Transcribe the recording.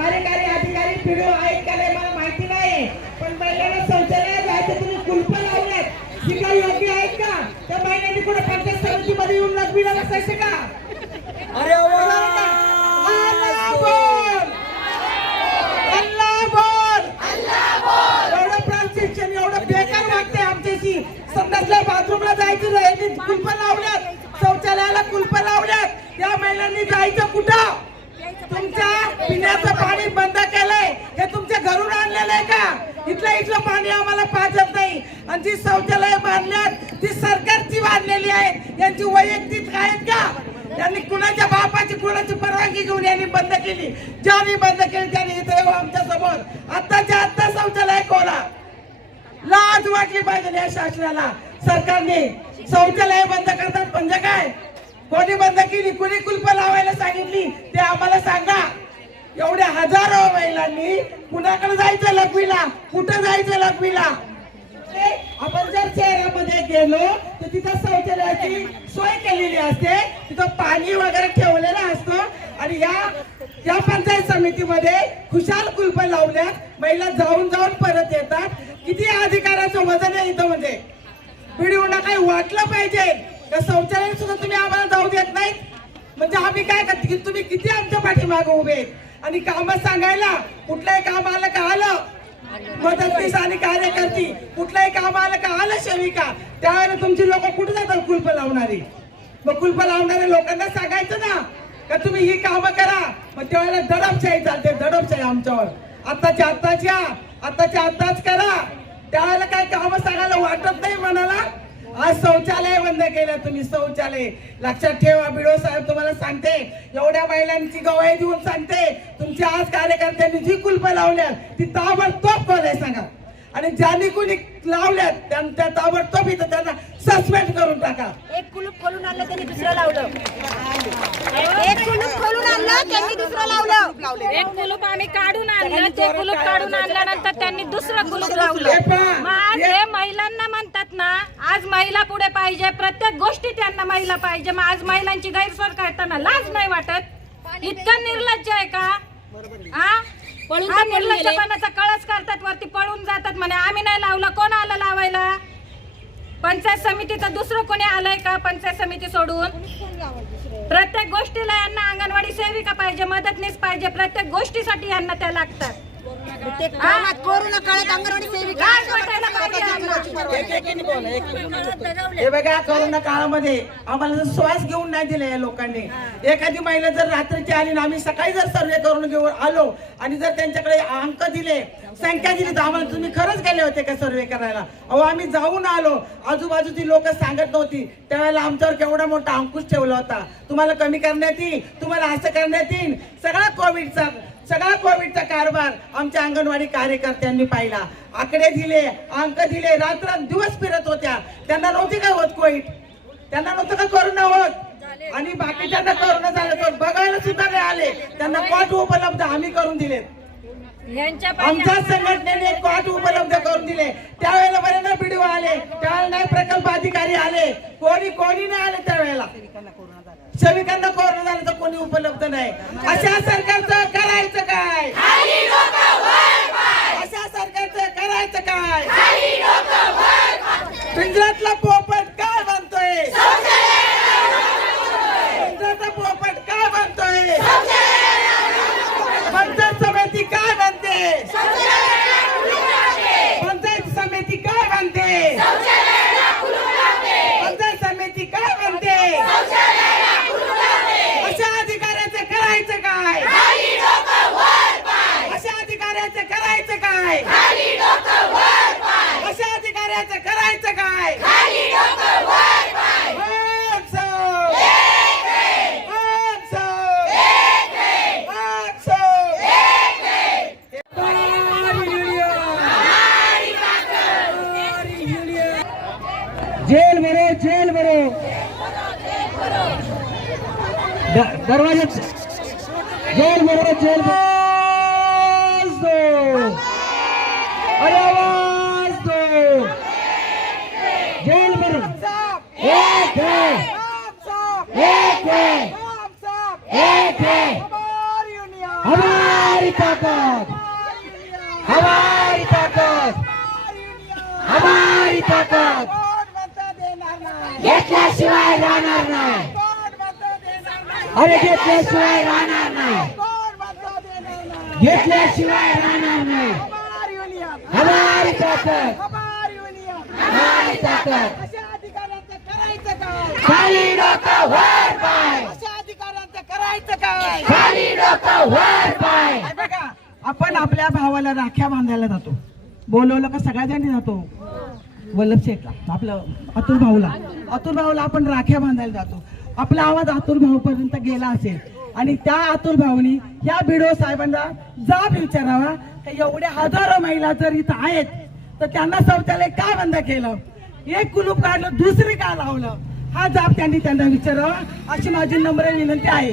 कार्यकारी अधिकारी पिढो आहेत का नाही मला माहिती नाही. पण महिलांना शौचालय जायचं तुम्ही कुलप लावल्यात काही योग्य आहेत का? त्या महिलांनी कुठे पंचायत समितीमध्ये येऊन लग्नीला बसायचं का? अरे बोल! एवढं बेकार वागते आमच्याशी. संडासला बाथरूमला जायचं कुलप लावल्यात. शौचालयाला कुलप लावल्यात. त्या महिलांनी जायचं कुठं? तुमच्या पिण्याचं पाणी बंद केलंय. हे तुमच्या घरून आणलेलं आहे का? इथलं इथलं पाणी आम्हाला पाजत नाही. आणि जी शौचालय बांधल्यात ती सरकारची बांधलेली आहे यांची वैयक्तिक आहेत का? त्यांनी कुणाच्या बापाची कुणाची परवानगी घेऊन यांनी बंद केली? ज्यांनी बंद केली त्यांनी इथे येऊ आमच्यासमोर. आत्ताच्या आत्ता शौचालय कोला लाज वाटली पाहिजे या शासनाला. सरकारने शौचालय बंद करतात म्हणजे काय? कोणी बंद केली कुणी कुलप लावायला सांगितली ते आम्हाला सांगा. एवढ्या हजारो महिलांनी कुणाकडे जायचं लघवीला? कुठं जायचं लघवीला? आपण जर शहरामध्ये गेलो तर तिथं शौचालयाची सोय केलेली असते. तिथं पाणी वगैरे ठेवलेलं असतं. आणि या या पंचायत समितीमध्ये खुशाल कुलप लावल्यात. महिला जाऊन जाऊन परत येतात. किती अधिकाराचं वजन आहे इथं म्हणजे? व्हिडिओला काही वाटलं पाहिजे. का शौचालय सुद्धा तुम्ही आम्हाला जाऊ देत नाही म्हणजे आम्ही काय करतो की तुम्ही किती आमच्या पाठीमागे उभे आहेत? आणि काम सांगायला कुठलंही काम आलं का आलं? मदतनीस आणि कार्यकर्ती कुठलंही काम आलं का आलं सेविका? त्यावेळेला तुमची लोक कुठे जातात कुल्प लावणारी? मग कुल्प लावणाऱ्या लोकांना सांगायचं ना का तुम्ही ही कामं करा. मग त्यावेळेला दडपशाही चालते दडपशाही आमच्यावर. आत्ताच्या आत्ताच या आत्ताच्या आत्ताच करा. त्यावेळेला काय कामं सांगायला वाटत नाही मनाला? आज शौचालय बंद केलं तुम्ही शौचालय. लक्षात ठेवा बिडो साहेब तुम्हाला सांगते एवढ्या महिलांची गवाही देऊन सांगते तुमच्या आज कार्यकर्त्यांनी जी कुलप लावल्यात ती ताबडतोब खोलाय सांगा. आणि ज्यांनी कुणी लावल्यात त्यांच्या ताबडतोब इथं त्यांना सस्पेंड करून टाका. एक कुलूप खोलून आणलं त्यांनी दुसरं लावलं. एक कुलूप खोलून आणलं त्यांनी दुसरं लावलं. एक कुलूप आम्ही काढून आणलं ते कुलूप काढून आणल्यानंतर त्यांनी दुसरं कुलूप लावलं. मग आज हे- महिलांना म्हणतात ना आज महिला पुढे पाहिजे. प्रत्येक गोष्टी त्यांना महिला पाहिजे. मग आज महिलांची गैरसोय करताना लाज नाही वाटत? इतकं निर्लज्ज आहे का? हा पळून हा. निर्लज्जपणाचा कळस करतात वरती पळून जातात म्हणे. आम्ही नाही लावलं कोण आलं लावायला? पंचायत समितीचं दुसरं कोणी आलंय का पंचायत समिती सोडून? प्रत्येक गोष्टीला यांना अंगणवाडी सेविका पाहिजे मदतनीस पाहिजे प्रत्येक गोष्टीसाठी यांना त्या लागतात. कोरोना कोरोना काळात अंगणवाडी सेविका. हे बघा काळामध्ये आम्हाला जर श्वास घेऊन नाही दिले या लोकांनी. एखादी महिला जर रात्रीची आली ना आम्ही सकाळी जर सर्वे करून घेऊन आलो आणि जर त्यांच्याकडे अंक दिले तर आम्हाला तुम्ही खरंच गेले होते का सर्वे करायला? अहो आम्ही जाऊन आलो. आजूबाजूची लोक सांगत नव्हती. त्यावेळेला आमच्यावर केवढा मोठा अंकुश ठेवला होता. तुम्हाला कमी करण्यात येईल. तुम्हाला असं करण्यात येईल. सगळा कोविडचा सगळा कोविडचा कारभार आमच्या अंगणवाडी कार्यकर्त्यांनी पाहिला. आकडे दिले अंक दिले रात्र दिवस फिरत होत्या. त्यांना नव्हती काय होत कोविड? त्यांना नव्हतं का कोरोना होत? आणि बाकीच्यांना कोरोना झालं तर बघायला सुद्धा नाही आले. त्यांना कॉट उपलब्ध आम्ही करून दिलेत. आमच्या संघटनेने कॉट उपलब्ध करून दिले. त्यावेळेला बरेंद्र बीडीओ आले. त्यावेळेला नाही प्रकल्प अधिकारी आले. कोणी कोणी नाही आले त्यावेळेला. सेविकांना कोरोना झालं तर कोणी उपलब्ध नाही. अशा सरकारचं करायचं काय? अशा सरकारचं करायचं काय? पिंजऱ्यातला पोपट काय बनतोय पिंजऱ्यातला पोपट काय बनतोय पंचायत समिती काय बनते पंचायत समिती काय बनते पंचायत समिती काय बनते अशा अधिकाऱ्याचं करायचं काय अशा अधिकाऱ्याचं करायचं काय? अशा अधिकाऱ्याचं करायचं काय! जेल भरो जेल भरो. दरवाजे जेल भरो जेल भरो आवाज दो अरे आवाज दो जेल भरो एक है एक है एक है हमारी हमारी ताकत हमारी ताकत हमारी ताकद घेतल्याशिवाय राहणार नाही. अरे घेतल्याशिवाय राहणार नाही. घेतल्याशिवाय राहणार नाही. हमारी ताकद. हमारी ताकद. खाली डोकं वर पाय. खाली डोकं वर पाय. बघा आपण आपल्या भावाला राख्या बांधायला जातो. बोलवलं का सगळ्याजणी जातो. वल्लभ शेठला आपलं अतुल भाऊला. अतुल भाऊला आपण राख्या बांधायला जातो. आपला आवाज अतुल भाऊपर्यंत गेला असेल. आणि त्या अतुल भाऊनी या बिडो साहेबांना जाब विचारावा का एवढ्या हजारो महिला जर इथं आहेत तर त्यांना शौचालय का बंद केलं? एक कुलूप काढलं दुसरे का लावलं? हा जाब त्यांनी त्यांना विचारावा अशी माझी नम्र विनंती आहे.